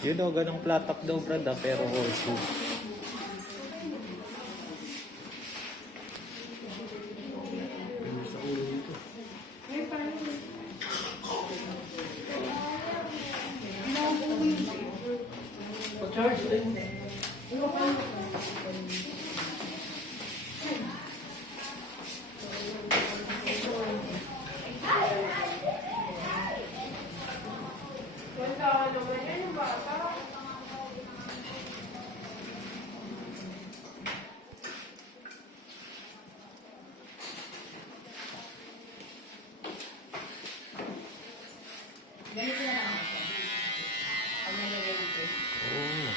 Yun o, ganong platak daw Brad pero horseshoe. Sa ulo nito. Pa-charge din. Ganito na lang ako. Pag nalagay ng tape. Oo.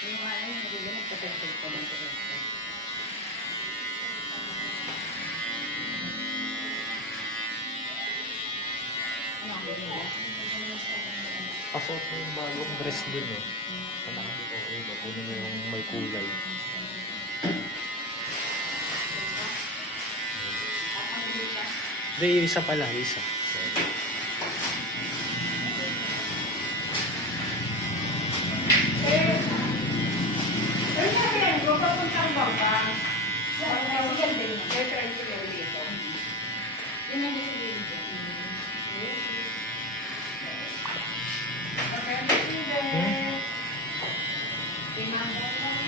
Yung ano, hindi na nagtatagtag pa ng tape. Pasok mo yung bagong dress dun eh. Anak ko, okay, kunin mo yung may kulay. Hindi, yung isa pala, yung isa. Pero sabi yan, kung papuntang bangka, Tricycle din. may tricycle dito. Yun ang decision.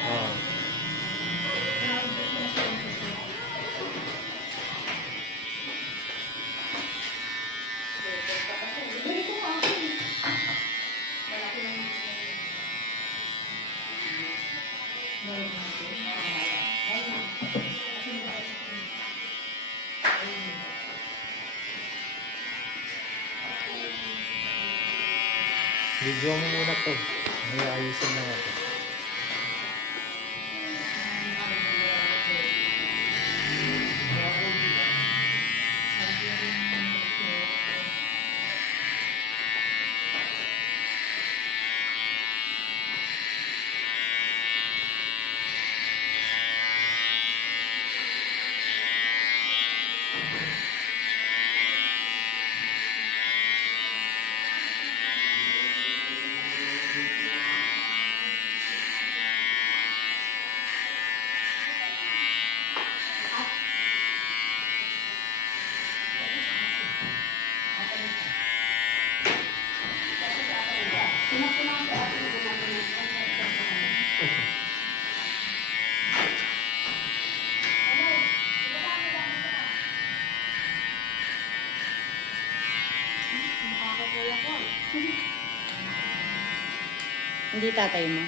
Oo. Video mo muna to. May ayusin lang ako. Hindi tatay mo.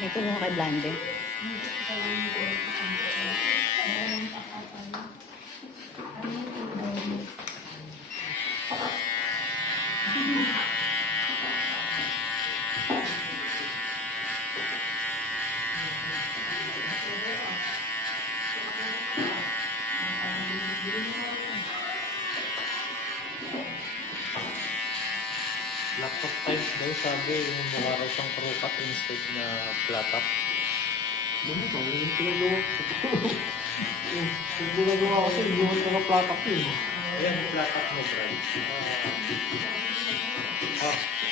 May kumuha kay Blande. Laptop type daw, sabi, yung mukha raw siyang crew cut instead na flat top. Ano ba? Yung pinagawa ko. Yung pinagawa kasi, hindi mo naka-platak yun. Ayan, flat top mo, Brad.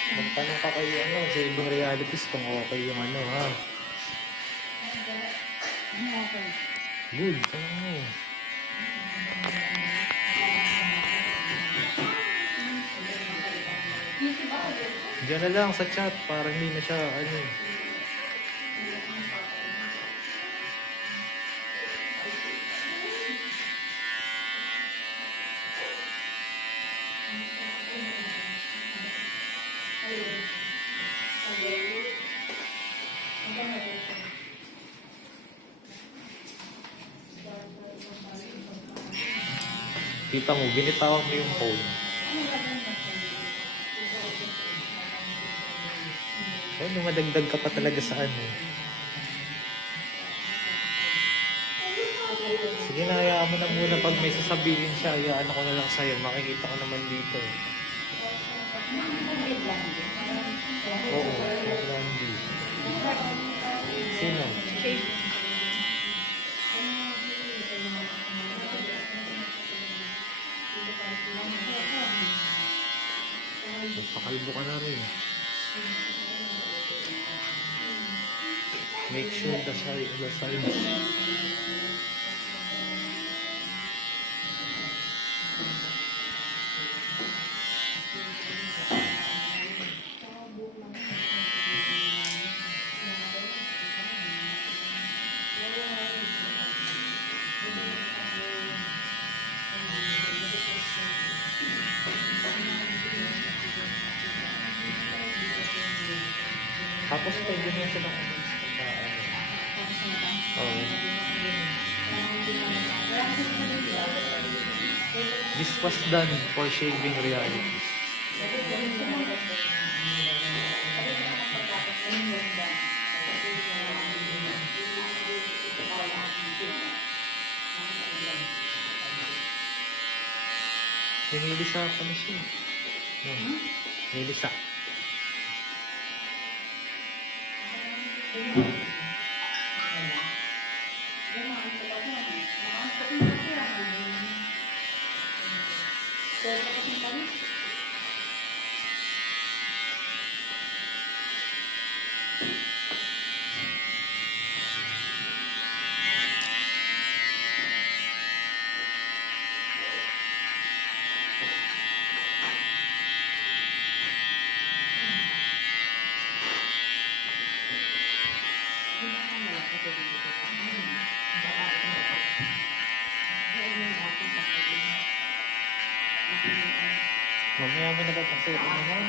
Magtanong ka kayo, ano, sa ibang realities kung okay yung ano, ha? Good, ano mo? Diyan na lang sa chat, para hindi na siya, ano. Kita mo, binitawan mo yung phone. Ay, lumadagdag ka pa talaga sa ano. Sige na, hayaan mo na muna pag may sasabihin siya. Hayaan ako na lang sa'yo. Makikita ko naman dito. Oo, Randy. Sino? Pakalbo ka na rin. Make sure the sides. Tapos pwede mo siya ng oh. This was done for shaving realities. Nilisa pa na siya. No. Nilisa. Mamaya mo napapasaya ko naman.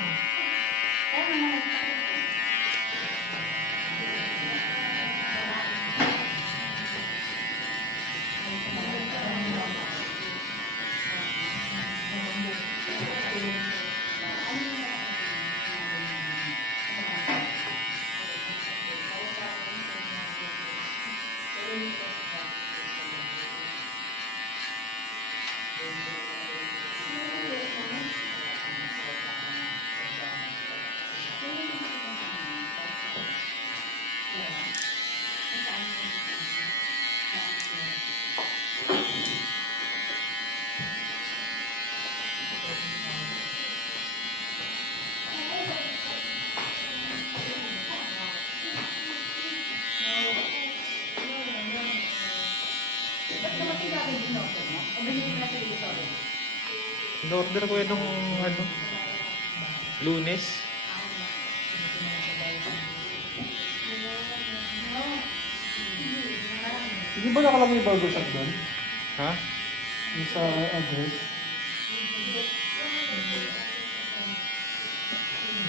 In-order ko yun nung ano, Lunes. Hindi ba nakalagay yung burger shop doon? Ha? Yung sa address?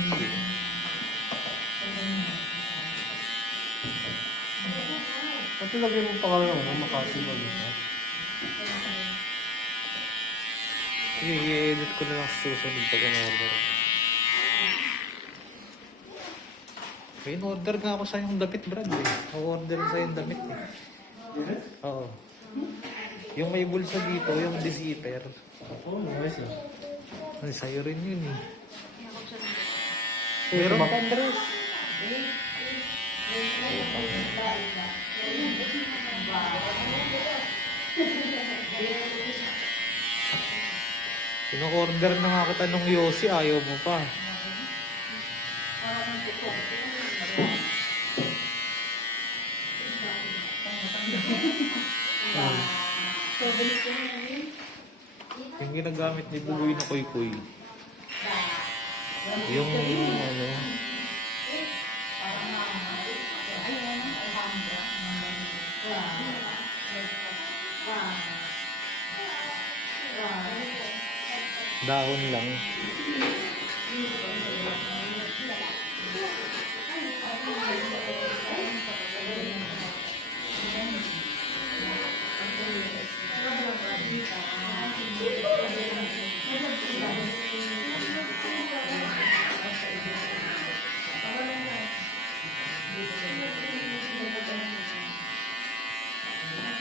Hindi. Pati lagay mo pangalan ng Makati Burger Shop. Sige, i-edit ko na lang sa susunod pag in-order. May in-order nga ako sa yung damit, Brad. O-order sa yung damit eh. Yes? Oo. Yung may bulsa dito, yung zipper. Oh, nice ah. Ay, sa'yo rin yun eh. Meron pang dress. Pino-order na nga kita nung Yossi, ayaw mo pa. Yung ginagamit ni Bugoy na kuy-kuy. Yung ano, dahon lang.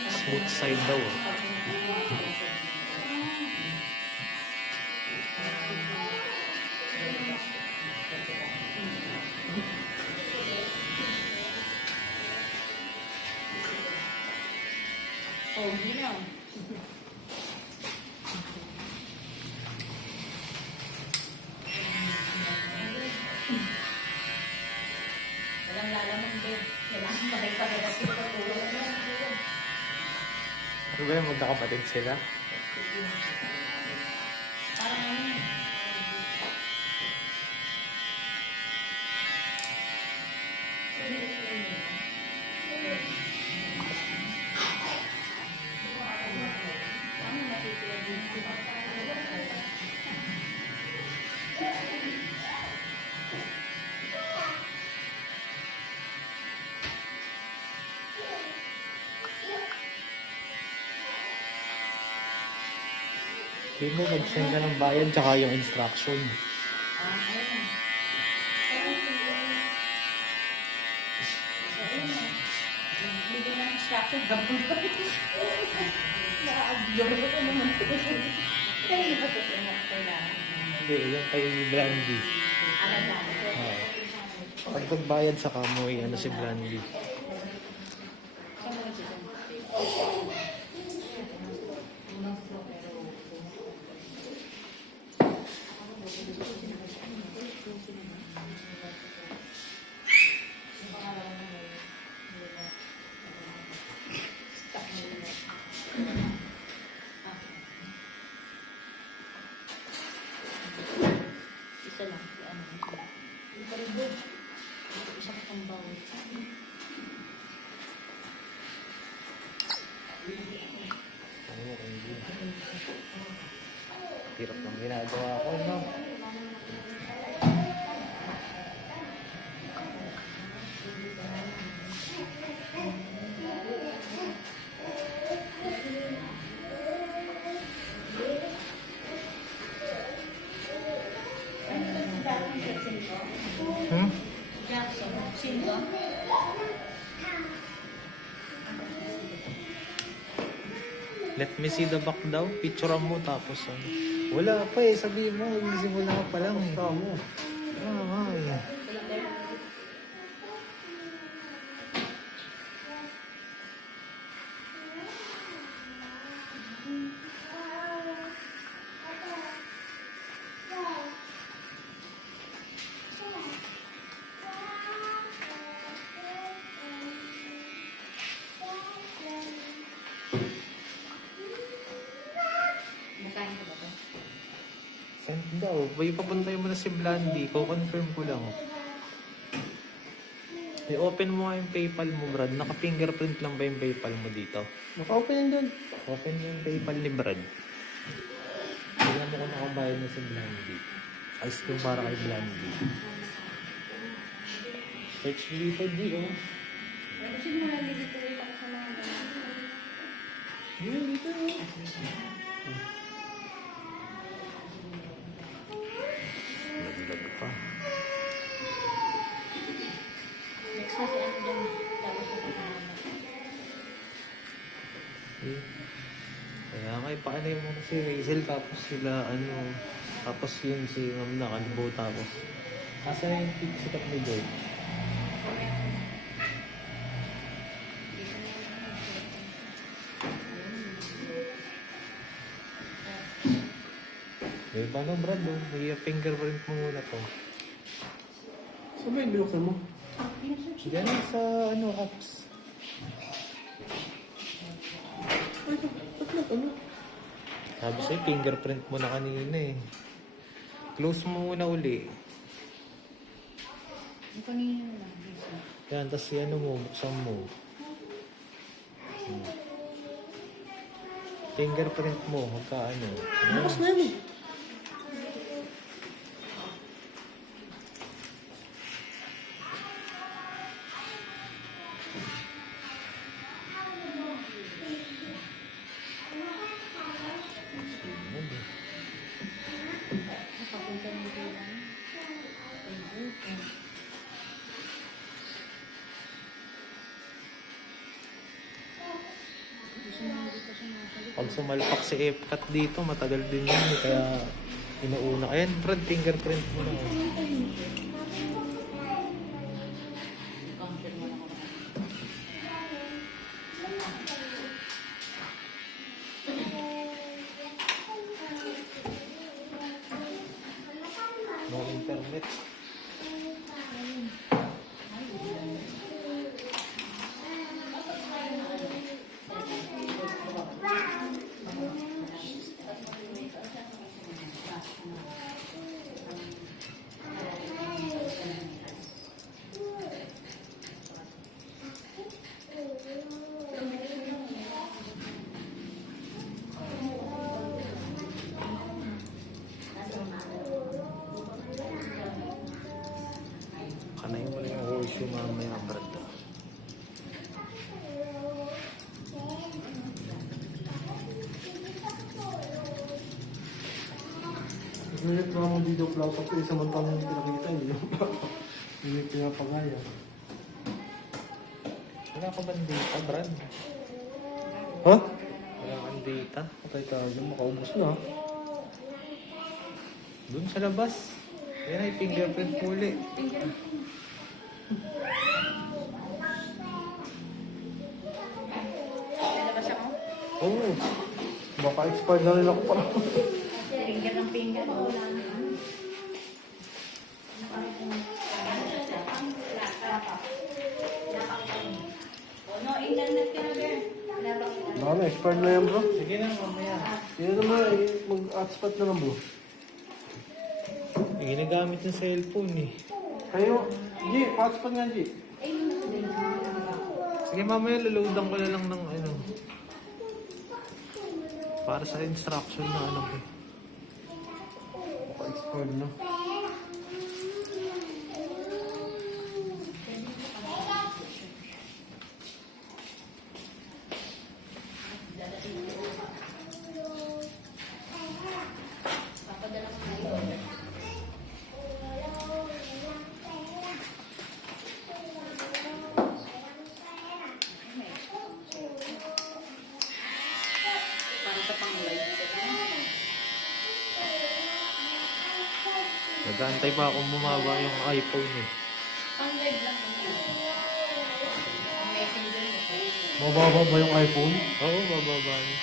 Smooth side daw. Oh, hindi na. Walang lalaman din. Kailangan pakipagay kasi sa tulong. Ano ba yung magkakapatid sila? Parang ano. Hindi mo mag-send ka ng bayad tsaka yung instruction. Bigyan ng instruction. Gabon ko. Nakakabiyong ko naman ito. Kaya iba ito kailangan. Hindi, yung kay Brandy. Alam na. Pag nagbayad sa kamoy, ano si Brandy? Saan mo nagsisan? Isa lang. Yung paribod. Isa ka pang bawal. Ano mo kung hindi? Hirap ng ginagawa ko, no? Hmm? Jackson. Sino? Let me see the back daw. Picturean mo tapos ano. Wala pa eh. Sabihin mo, simula pa lang eh. Tama. Ah, nga eh. Basahin ko ba ito? Send daw. Bay, papuntay mo na si Blandy. Ko-confirm ko lang. I-open mo nga yung PayPal mo, Brad. Naka-fingerprint lang ba yung PayPal mo dito? Naka-open yan dyan. Open mo yung PayPal ni Brad. Tignan mo kung nakabayad na si Blandy. Ice cream para kay Blandy. Search dito, di oh. Kasi mo lang dito rin ako sa mga Yun, dito oh. Naglag pa. next na si ano dyan. Tapos na kasama. Eh, kaya nga, paano yung mga si Hazel, tapos sila, ano, tapos yun si Ma'am Nakalibo, tapos Asa yung sikat ni George? Eh, paano Brad? Oh? May fingerprint mo muna to. Saan ba yung binuksan mo? Diyan sa ano, apps. Ay, ba't na ano? Sabi sa'yo, fingerprint mo na kanina eh. Close mo muna uli. Yung kanina lang. Bisa. Yan, tapos ano mo, buksan mo. Fingerprint mo, magkaano. Bukas na yun eh. Nakapunta ng bilang. Pag sumalpak si Epcat dito, matagal din yun. Eh, kaya inuuna. Ayan, Brad, fingerprint mo na. Counter mo lang ako. No internet. Kanayin mo lang yung horseshoe mamaya, Brad. Nagre mo dito plata ko eh, samantalang yung pinakita niyo. Hindi pinapagaya. Wala ka ba data, Brad? Ha? Wala kang data? Patay ka dyan, makaubos na. Doon sa labas. Ayan ay fingerprint mo uli. Lalabas ako. Oo. Baka expired na rin ako pala. Finger ng finger. Wala naman. No, internet ka na, girl. Baka na, expired na yan bro. Sige na, mamaya. Yan naman, mag-hotspot na lang bro. Eh, ginagamit ng cellphone eh. Kayo, G, hotspot nga G. Sige, mamaya laloadan ko na lang ng ano. Para sa instruction na ano eh. Baka expired na. Papadala ko na yun. Para sa pang-live. Nag-aantay pa akong bumaba yung iPhone eh. Pang-live lang naman. Messenger mo. Mababa ba yung iPhone? Oo, bababa niya.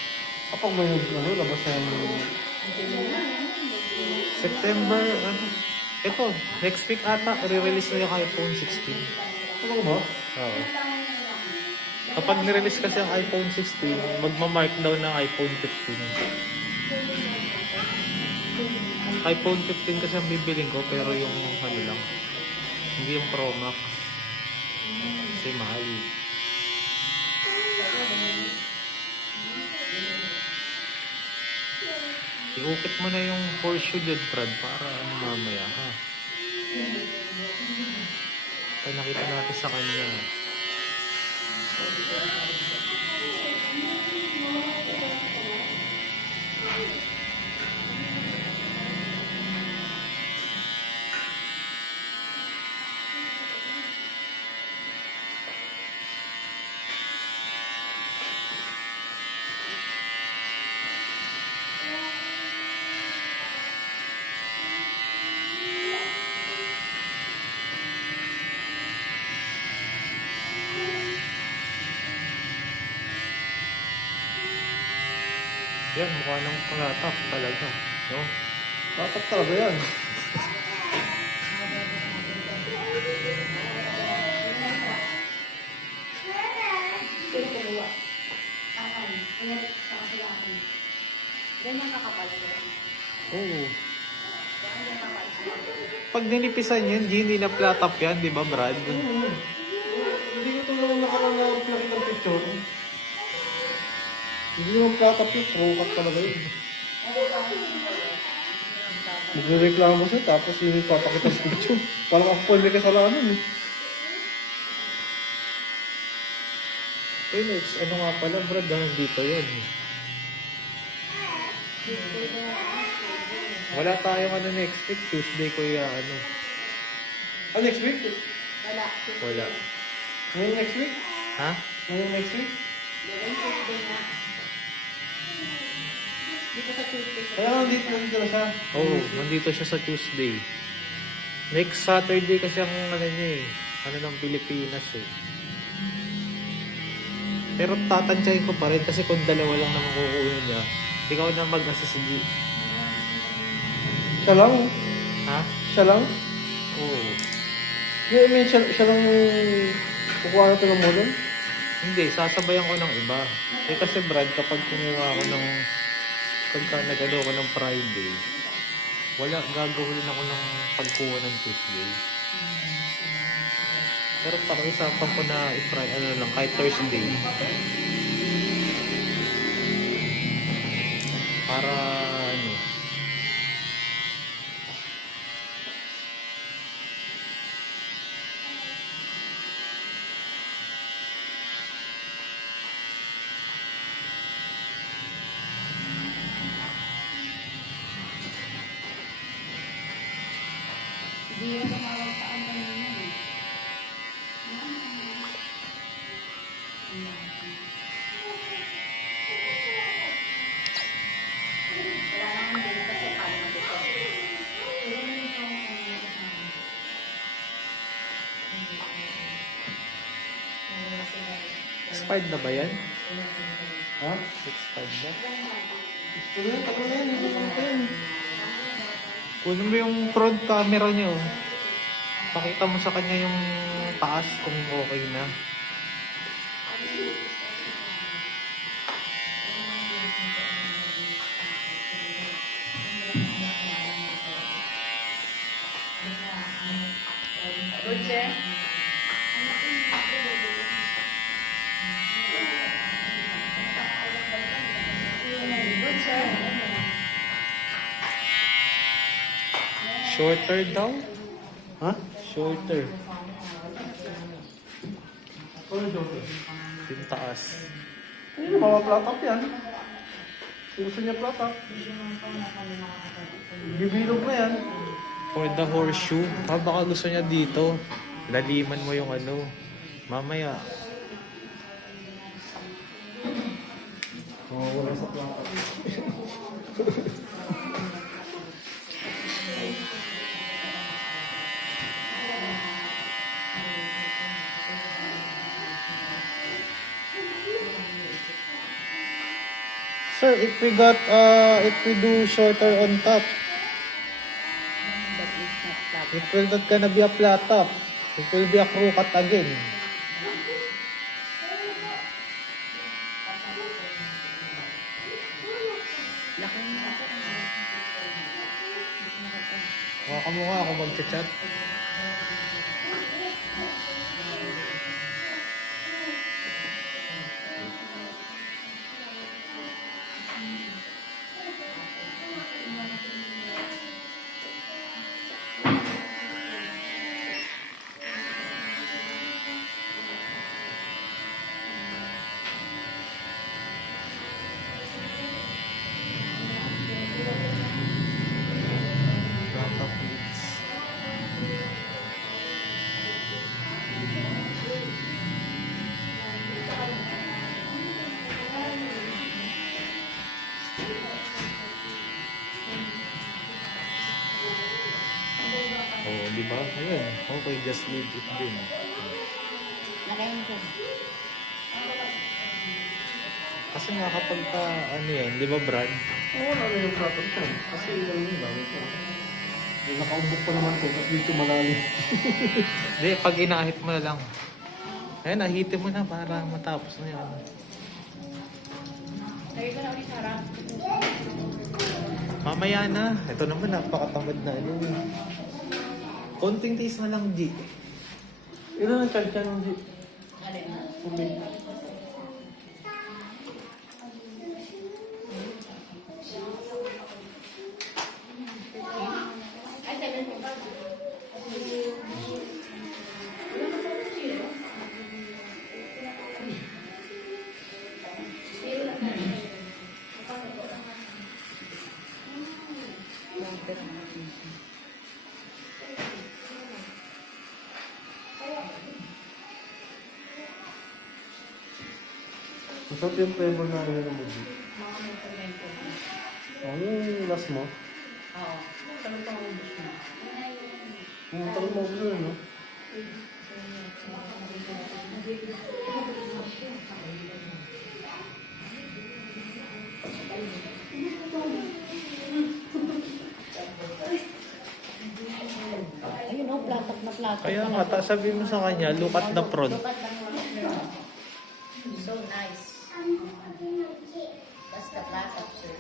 Kapag may ano, labas na yung... September, ano? Ito, next week ata, re-release na yung iPhone 16. Ano ba? Oo. Kapag nirelease kasi ang iPhone 16, magma-mark down ng iPhone 15. iPhone 15 kasi ang bibiling ko, pero yung ano lang, hindi yung Pro Max. Kasi mahal. Iukit mo na yung horseshoe dyan, Brad, para ano mamaya, ha? Kaya nakita natin sa kanya. Yan, mukha ng flat-top talaga. No? Laptop talaga yan. Sino kumuha? Akan. Kaya sa kasilakan. Ganyan kakapal siya. Oo. Ganyan kakapal siya. Pag ninipisan yan, hindi na flat-top yan, di ba, Brad? Oo. Hindi ko ito nung nakarang nakita ng picture. Hindi naman platap yun, throw-cut talaga yun. Magre-reklamo siya, tapos yung papakita sa picture. Parang ako pa may kasalanan eh. Uy, next, ano nga pala, Brad, dito yun. Wala tayong ano next week, Tuesday ko yung ano. Ah, next week? Wala. Wala. Ngayon next week? Ha? Ngayon next week? Gawin Tuesday nga. Dito sa Tuesday. Kaya nga nandito na siya. Oo, nandito siya sa Tuesday. Next Saturday kasi ang ano niya eh. Ano ng Pilipinas eh. Pero tatansyahin ko pa rin kasi kung dalawa lang naman kukunin niya, ikaw na mag-assist. Siya lang? Ha? Siya lang? Oo. I mean, siya lang kukuha na ito ng model? Hindi, sasabayan ko ng iba. Eh kasi Brad, kapag kumuha ako ng pagka nag-ano ko ng Friday, wala, gagawin ako ng pagkuha ng Tuesday. Pero pakiusapan ko na i-try, ano lang, kahit Thursday. Para, ano, Hindi yan tumawag sa ano yun eh. Wala naman din kasi paano mag-ito. expired na ba yan? Ha? Expired na? Gusto na, tako na yan. Hindi ko yan. Kunin mo yung front camera niyo. Pakita mo sa kanya yung taas kung okay na. Good, sir? Good, sir? Shorter daw? Ha? Shorter. Ano joke? Yung taas. Hindi, mga platap yan. Gusto niya platap. Bibilog na yan. For the horseshoe. Baka gusto niya dito. Laliman mo yung ano. Mamaya. Oo, wala sa platap. Sir, if we do shorter on top, That is not flat. it will not gonna be a flat top. It will be a crew cut again. Laki mo sa akin. Baka mo nga ako mag-chat. Flat top pleats. Oh, di ba? Ayun. Okay, just leave it din. Lagay mo dyan. Kasi nga kapag ka, ano yan, di ba Brad? Oo, wala na yung plato siya. Kasi ano yun lang. Nakaubok pa naman ko, tapos dito malalim. Hindi, pag inahit mo na lang. Ayun, nahitin mo na para matapos na yun. Lagay ko na ulit harap. Mamaya na. Ito naman, napakatamad na ano. Konting taste na lang, G. Ilan ang charge yan, G? Alin? Tubig. Ay, 7 pa. Masarap yung flavor na ano mo, G. Mga may fermento. Ano yung last mo? Oo. Sabi ko ang ubus mo. Pumunta ko mo doon, no? Ayun, oh, platak na platak. Kaya nga, sabihin mo sa kanya, look at the front. Look at the front. So nice. That's the platak, sir.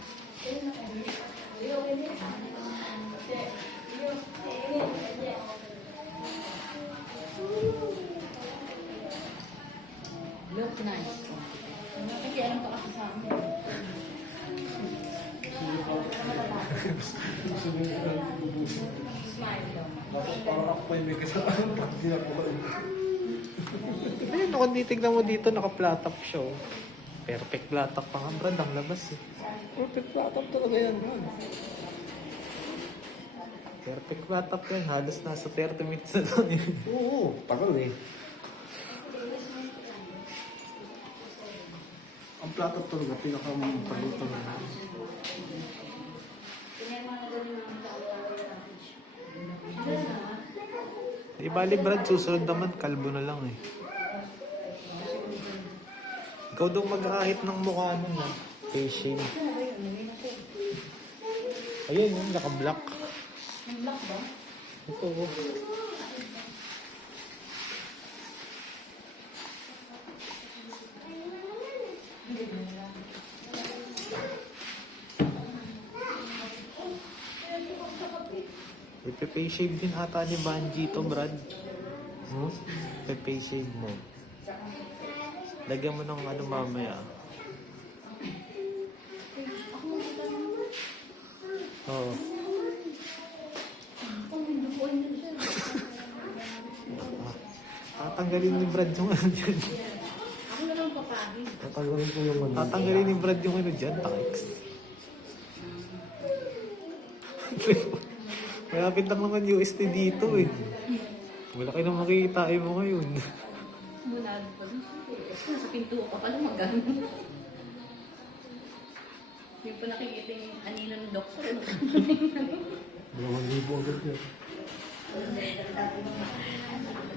Look nice. Nakikialam ka kasi sa amin. Smile daw. Tapos parang ako pa yung may kasalanan pag di ako kain. Ayun, kung titignan mo dito, naka-flat-top siya. Oh. Perfect flat-top pa nga, Brad. Ang labas eh. Perfect platop talaga yan, man. Perfect flat-top yan. Halos nasa 30 minutes na lang yun. Oo, tagal eh. Ang platop talaga, pinaka-paluto na. Di bali, Brad, susunod naman, kalbo na lang eh. Ikaw daw mag-ahit ng mukha nun ah. Face shade. Ayun, yun, naka-black. Ang black ba? Ito, oh. Ipe-face shade din ata ni Banji to, Brad. Ipe-face shade mo. Lagyan mo ng ano mamaya. Oo. Tatanggalin ni Brad yung ano dyan. Ako na lang papagin. Tatanggalin ko yung ano. Tatanggalin ni Brad yung ano dyan, tax. Malapit lang naman UST dito eh. Wala kayo na makikita mo ngayon. Bunado pa dun. Nasa pinto ka pala magano. Yung pa nakikita yung anino ng doktor. 2,000 agad yan.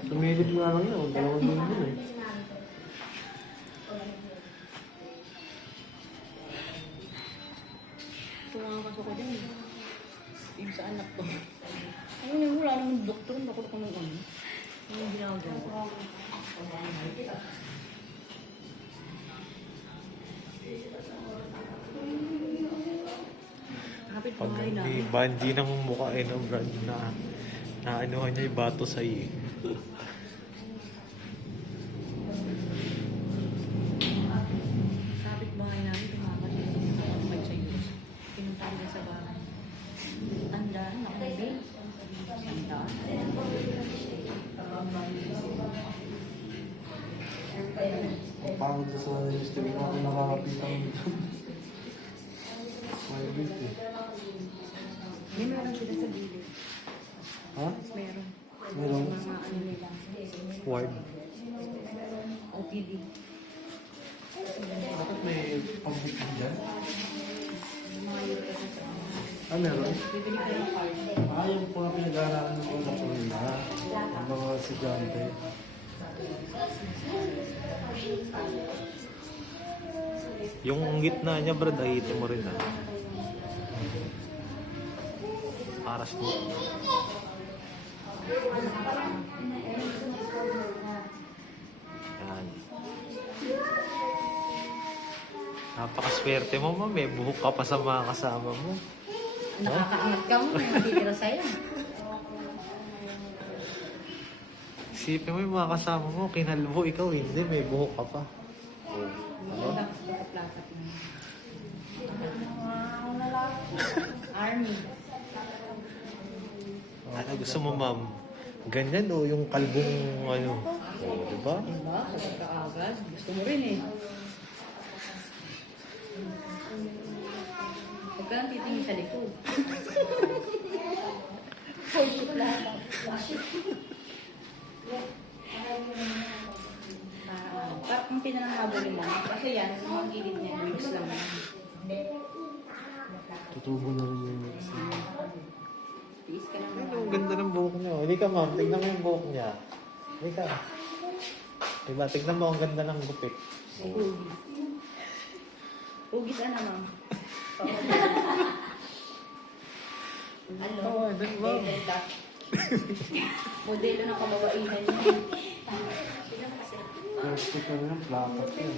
Sumilip nga lang yun, 2,000 eh. Tumangas ako din. Yung sa anak ko. Ayun yung wala naman doktor. Bakit ko nung ano? Yung ginagawa. Kapit Pag bahay na. hindi Banji nang mukha eh, no, Brad, na anuhan niya yung bato sa'yo eh. Kapit bahay namin. Tumakas yun. May sa'yo. Pinuntahan niya sa bahay. Tandaan. Nakubi. Tandaan. Ang pangod na sa history ko kung nakakapitan dito. May bit eh. May meron sila sa gilid. Ha? Meron. Meron? Mga ano nila. Ward. OPD. Bakit may public dyan? Mga yun kasi sa Ah, meron? bibili ko ng card. Ah, yung mga pinag-aaralan ng mga po nila. Ang mga estudyante. Yung gitna niya, Brad, ahitin mo rin ah. Para smooth. Yan. Napakaswerte mo, ma'am. May buhok ka pa sa mga kasama mo. Nakakaangat ka mo, may titira sa'yo. Isipin mo yung mga kasama mo, kinalbo, ikaw hindi, may buhok ka pa. Plakat na. Army. Ano gusto mo, ma'am? Ganyan o yung kalbong ano? O, diba? Diba? Kapag kaagad. Gusto mo rin eh. Huwag ka lang titingin sa likod. Parang pinanangabuli mo. Kasi yan, yung mga gilid niya, mix lang yan. Tutubo na rin yung Tiis ka lang. Ano, ang ganda ng buhok niya. Hindi ka, ma'am. Tignan mo yung buhok niya. Hindi ka. Diba? Tignan mo, ang ganda ng gupit. Ugis ano, ma'am? Ano? Oo, ano, ma'am? Modelo ng kababaihan niya. plastic na rin, plakat yun.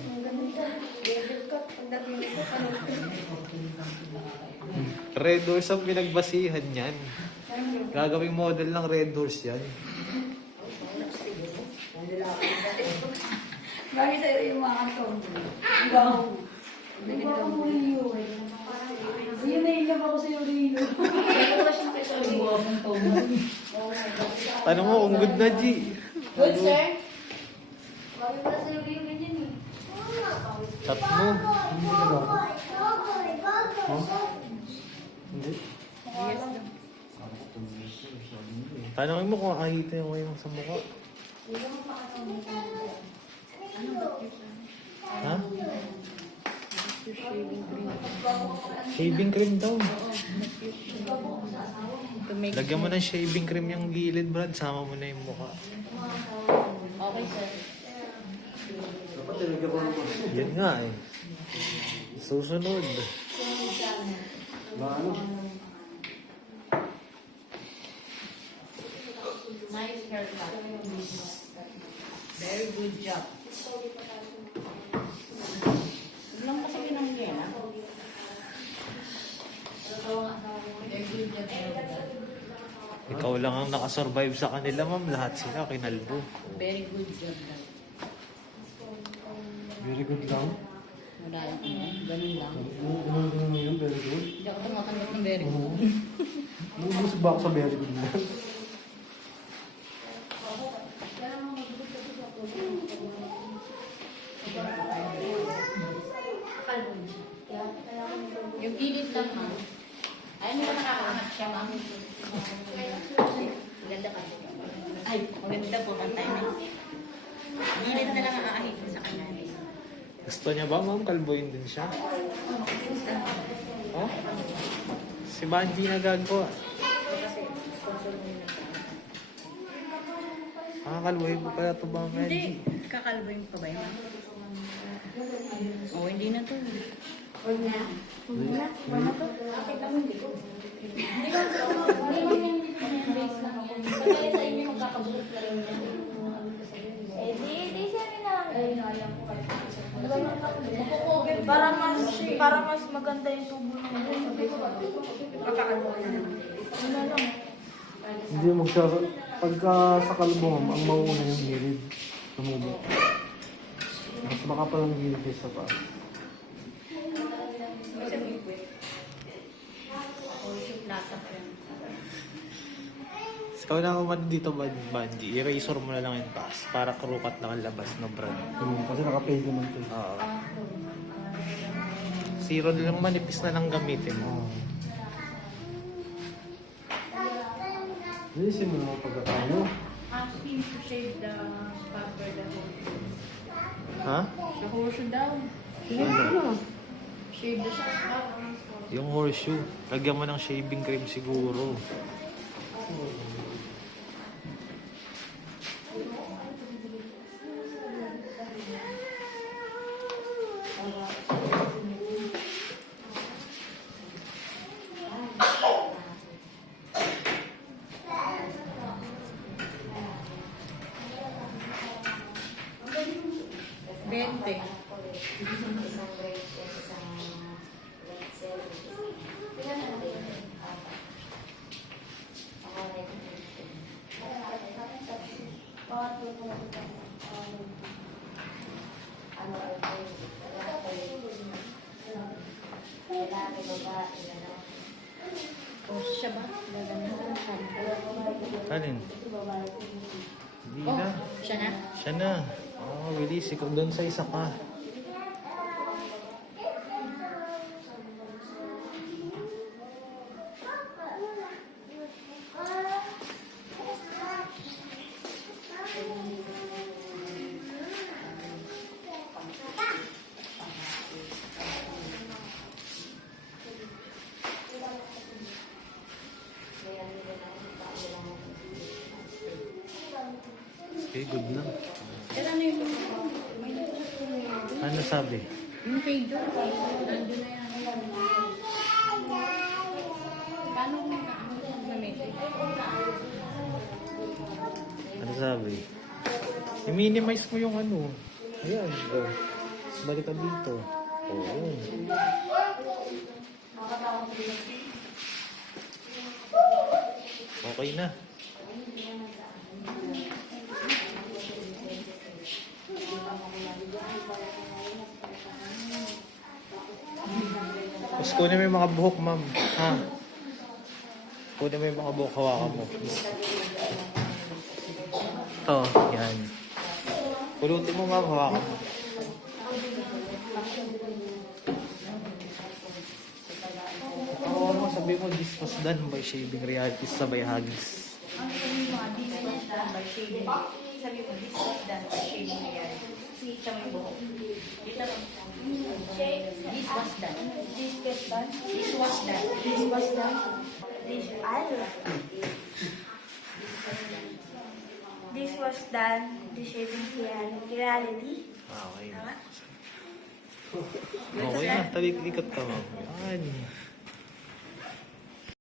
Red Horse ang pinagbasihan yan. Gagawing model ng Red Horse yan. Bagay sa'yo yung mga kantong. Wow. Yun na yung laba ko sa'yo, Rino. Tanong mo kung good na, G. Good, sir? Bagay pala sa'yo, Rino, ganyan eh. Chat mo. Hindi. Tanongin mo kung ahitin mo yung sa mukha. Ha? Shaving cream daw. Lagyan mo ng shaving cream yung gilid, Brad. Sama mo na yung mukha. Okay, sir. Dapat tinagyan ko ng Yan nga eh. Susunod. ba ano? Nice haircut. Very good job. Huwag lang kasi pinanggyan, ha? Very good job. Ikaw lang ang nakasurvive sa kanila, ma'am. Lahat sila kinalbo. Very good job. Very good lang. Wala lang ano. Ganun lang. Ano yun, very good. Hindi ako tumatanggap ng very good. Nubus ba ako sa very good lang? Yung gilid lang, ma'am. Ayun mo ba nakakaangat siya, ma'am? Maganda ka. Ay, maganda po ang timing. Gilid na lang ang aahit sa kanya. Gusto niya ba, ma'am? Kalboyin din siya. Oh? Si Banji nagagawa. Kalboyin mo pala ito ba, Banji? Hindi. Kakalboyin pa ba yun? Oo, hindi na to. Huwag na. Huwag na to. Okay lang, hindi ko. Hindi ko. Hindi ko yung base lang ako. Kaya sa inyo magkakabulat na rin yan. Eh, di siya rin na. Ay, naalam ko kayo. Para mas maganda yung tubo niya sa base. Makakalbuhan na lang. Wala lang. Hindi pagka sa kalbo, ang mauuna yung gilid. Tumubo. Mas makapal ang gilid sa taas. Ikaw na naman dito, Banji. Erasure mo na lang yung taas para krukat na ang labas ng brand. Kasi naka-fade naman ito. Oo. Zero lang manipis na lang gamitin mo. Lilisin mo naman pagkakano. Ask him to shave the cover the horseshoe. Ha? The horseshoe daw. Shave the cover. Yung horseshoe. Lagyan mo ng shaving cream siguro. 20. Isang grade 10, isang grade 7. Ilan na lang yun? Apat. Ako na yung grade 10. Ano ay lalaki, babae, gano'n. O siya ba? Gaganda siya. Alin? Hindi na. Siya na? Siya na. Oh, Willis, ikaw doon sa isa pa. Okay, good na. Pero ano yung may nagsusot ko yung Ano sabi? yung page doon, nandun na yan. Paano mo na message? Ano sabi? I-minimize mo yung ano. Ayan. Oh. Tapos balik ka dito. Oo. Okay na. Tapos kunin mo yung mga buhok, ma'am. Ha? Kunin mo yung mga buhok, hawakan mo. Ito, yan. Pulutin mo, ma'am, hawakan mo. Hawakan mo, sabi mo, this was done by Shaving Realities sa Bayhagis. Ang sabi mo, this was done by shaving. Sabi mo, this was done by shaving yan. Siya mo yung buhok. Dito lang. This was done. This was done. This was done. This was done. This was done. The shaving reality. Okay na. Okay na, talikot ka, ma'am. Yan.